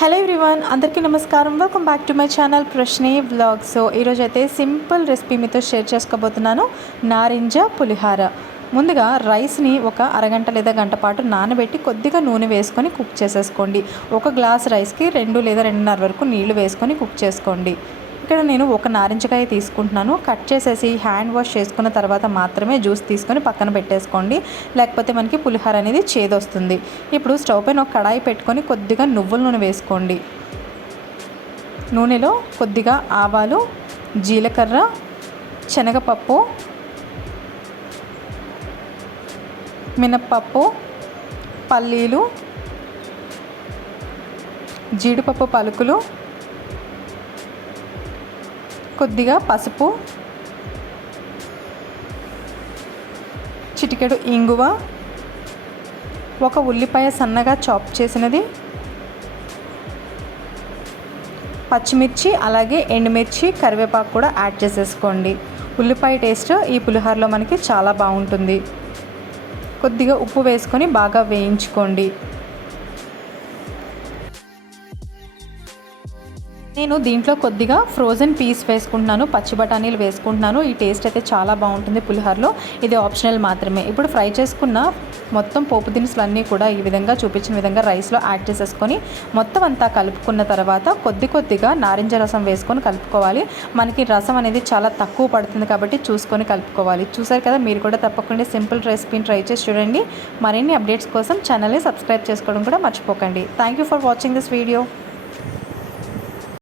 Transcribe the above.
Hello everyone అందరికీ నమస్కారం. Welcome back to my channel ప్రశ్నే బ్లాగ్ సో ఈరోజు అయితే సింపుల్ రెసిపీ మీతో షేర్ చేసుకోబోతున్నాను. నారింజ పులిహార. ముందుగా రైస్ని ఒక అరగంట లేదా గంట పాటు నానబెట్టి కొద్దిగా నూనె వేసుకొని కుక్ చేసేసుకోండి. ఒక గ్లాస్ రైస్కి రెండు లేదా రెండున్నర వరకు నీళ్ళు వేసుకొని కుక్ చేసుకోండి. ఇక్కడ నేను ఒక నారింజకాయ తీసుకుంటున్నాను. కట్ చేసేసి హ్యాండ్ వాష్ చేసుకున్న తర్వాత మాత్రమే జ్యూస్ తీసుకొని పక్కన పెట్టేసుకోండి. లేకపోతే మనకి పులిహోర అనేది చేదొస్తుంది. ఇప్పుడు స్టవ్ పైన ఒక కడాయి పెట్టుకొని కొద్దిగా నువ్వుల నూనె వేసుకోండి. నూనెలో కొద్దిగా ఆవాలు జీలకర్ర శనగపప్పు మినప్పప్పు పల్లీలు జీడిపప్పు పలుకులు కొద్దిగా పసుపు చిటికెడు ఇంగువ ఒక ఉల్లిపాయ సన్నగా చాప్ చేసినది పచ్చిమిర్చి అలాగే ఎండుమిర్చి కరివేపాకు కూడా యాడ్ చేసేసుకోండి. ఉల్లిపాయ టేస్ట్ ఈ పులిహోరలో మనకి చాలా బాగుంటుంది. కొద్దిగా ఉప్పు వేసుకొని బాగా వేయించుకోండి. నేను దీంట్లో కొద్దిగా ఫ్రోజన్ పీస్ వేసుకుంటున్నాను పచ్చి బఠానీలు వేసుకుంటున్నాను. ఈ టేస్ట్ అయితే చాలా బాగుంటుంది పులిహోరలో. ఇది ఆప్షనల్ మాత్రమే. ఇప్పుడు ఫ్రై చేసుకున్న మొత్తం పోపు దినుసులు అన్నీ కూడా ఈ విధంగా చూపించిన విధంగా రైస్లో యాడ్ చేసేసుకొని మొత్తం అంతా కలుపుకున్న తర్వాత కొద్ది కొద్దిగా నారింజ రసం వేసుకొని కలుపుకోవాలి. మనకి రసం అనేది చాలా తక్కువ పడుతుంది కాబట్టి చూసుకొని కలుపుకోవాలి. చూసారు కదా మీరు కూడా తప్పకుండా సింపుల్ రెసిపీని ట్రై చేసి చూడండి. మరిన్ని అప్డేట్స్ కోసం ఛానల్ని సబ్స్క్రైబ్ చేసుకోవడం కూడా మర్చిపోకండి. Thank you for watching this video